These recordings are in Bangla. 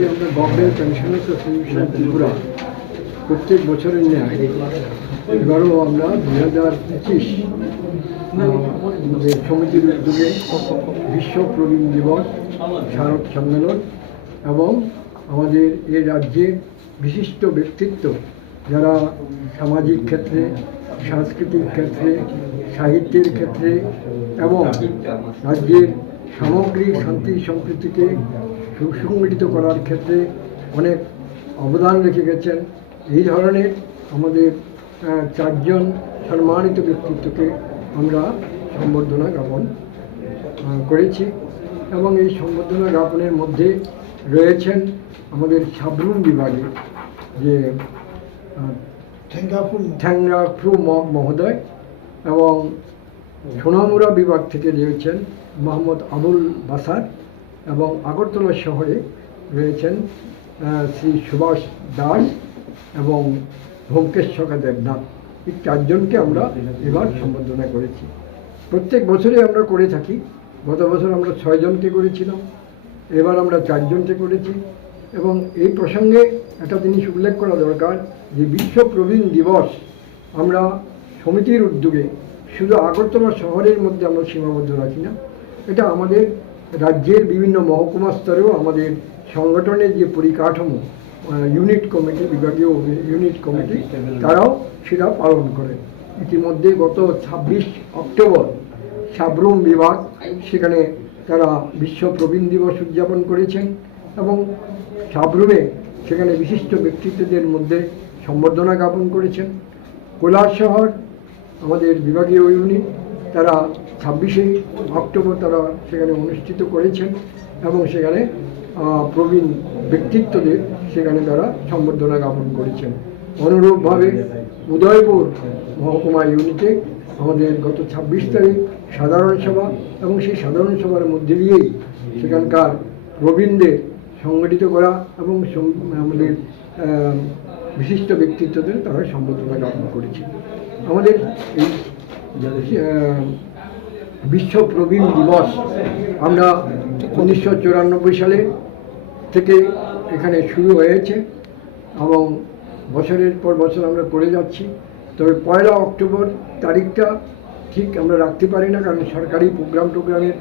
আসলে আমরা গভর্নমেন্ট পেনশনার্স অ্যাসোসিয়েশন ত্রিপুরা প্রত্যেক বছরের ন্যায় এবারও আমরা দুই হাজার পঁচিশ সমিতির উদ্যোগে বিশ্ব প্রবীণ দিবস, স্মারক সম্মেলন এবং আমাদের এ রাজ্যের বিশিষ্ট ব্যক্তিত্ব যারা সামাজিক ক্ষেত্রে, সাংস্কৃতিক ক্ষেত্রে, সাহিত্যের ক্ষেত্রে এবং রাজ্যের সামগ্রিক শান্তি সম্প্রীতিকে সুসংগঠিত করার ক্ষেত্রে অনেক অবদান রেখে গেছেন। এই ধরনের আমাদের চারজন সম্মানিত ব্যক্তিত্বকে আমরা সম্বর্ধনা জ্ঞাপন করেছি এবং এই সম্বর্ধনা জ্ঞাপনের মধ্যে রয়েছেন আমাদের সাবরুম বিভাগে যে ঠ্যাংরা ম- মহোদয় এবং সোনামুরা বিভাগ থেকে রয়েছেন মোহাম্মদ আবুল বাসার এবং আগরতলা শহরে রয়েছেন শ্রী সুভাষ দাস এবং ভোমকেশ্বকা দেবনাথ। এই চারজনকে আমরা এবার সম্বর্ধনা করেছি। প্রত্যেক বছরে আমরা করে থাকি। গত বছর আমরা ছয়জনকে করেছিলাম। এবার আমরা চারজনকে করেছি। এবং এই প্রসঙ্গে একটা জিনিস উল্লেখ করা দরকার যে বিশ্ব প্রবীণ দিবস আমরা সমিতির উদ্যোগে শুধু আগরতলা শহরের মধ্যে আমরা সীমাবদ্ধ রাখি না এটা আমাদের রাজ্যের বিভিন্ন মহকুমা স্তরেও আমাদের সংগঠনের যে পরিকাঠামো ইউনিট কমিটি বিভাগীয় ইউনিট কমিটি তারাও সেটা পালন করে। ইতিমধ্যে গত ছাব্বিশ অক্টোবর সাবরুম বিভাগ সেখানে তারা বিশ্ব প্রবীণ দিবস উদযাপন করেছেন এবং সাবরুমে সেখানে বিশিষ্ট ব্যক্তিত্বদের মধ্যে সম্বর্ধনা জ্ঞাপন করেছেন। কৈলাস শহর আমাদের বিভাগীয় ইউনিট তারা ছাব্বিশে অক্টোবর তারা সেখানে অনুষ্ঠিত করেছেন এবং সেখানে প্রবীণ ব্যক্তিত্বদের সেখানে তারা সম্বর্ধনা জ্ঞাপন করেছেন। অনুরূপভাবে উদয়পুর মহকুমা ইউনিটে আমাদের গত ছাব্বিশ তারিখ সাধারণ সভা এবং সেই সাধারণ সভার মধ্যে দিয়েই সেখানকার প্রবীণদের সংগঠিত করা এবং আমাদের বিশিষ্ট ব্যক্তিত্বদের তারা সম্বর্ধনা জ্ঞাপন করেছে। আমাদের এই বিশ্ব প্রবীণ দিবস আমরা উনিশশো চুরানব্বই সালে থেকে এখানে শুরু হয়েছে এবং বছরের পর বছর আমরা করে যাচ্ছি। তবে পয়লা অক্টোবর তারিখটা ঠিক আমরা রাখতে পারি না, কারণ সরকারি প্রোগ্রাম টোগ্রামের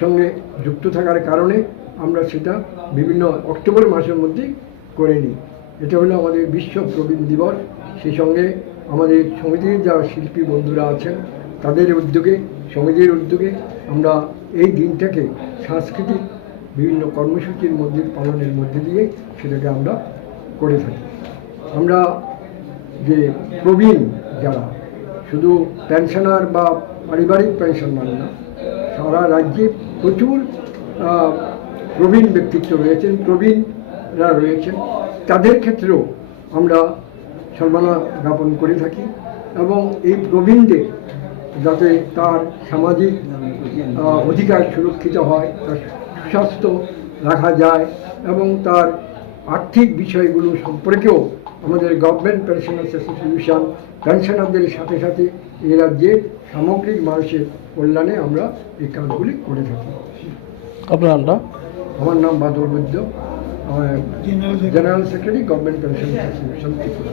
সঙ্গে যুক্ত থাকার কারণে আমরা সেটা বিভিন্ন অক্টোবর মাসের মধ্যেই করে নিই। এটা হলো আমাদের বিশ্ব প্রবীণ দিবস। সেই সঙ্গে আমাদের সমিতির যারা শিল্পী বন্ধুরা আছেন, তাদের উদ্যোগে, সমিতির উদ্যোগে আমরা এই দিনটাকে সাংস্কৃতিক বিভিন্ন কর্মসূচির মধ্যে, পালনের মধ্যে দিয়ে সেটাকে আমরা করে থাকি। আমরা যে প্রবীণ যারা, শুধু পেনশনার বা পারিবারিক পেনশনার না, সারা রাজ্যে প্রচুর প্রবীণ ব্যক্তিত্ব রয়েছেন, প্রবীণরা রয়েছেন। তাদের ক্ষেত্রেও আমরা সম্মাননা জ্ঞাপন করে থাকি এবং এই প্রবীণদের যাতে তার সামাজিক অধিকার সুরক্ষিত হয় তার সুস্বাস্থ্য রাখা যায় এবং তার আর্থিক বিষয়গুলো সম্পর্কেও আমাদের গভর্নমেন্ট পেনশনার্স অ্যাসোসিয়েশন পেনশনারদের সাথে সাথে এই রাজ্যের সামগ্রিক মানুষের কল্যাণে আমরা এই কাজগুলি করে থাকি। আপনার নামটা? আমার নাম Badal Baidya. General secretary government pension association Tripura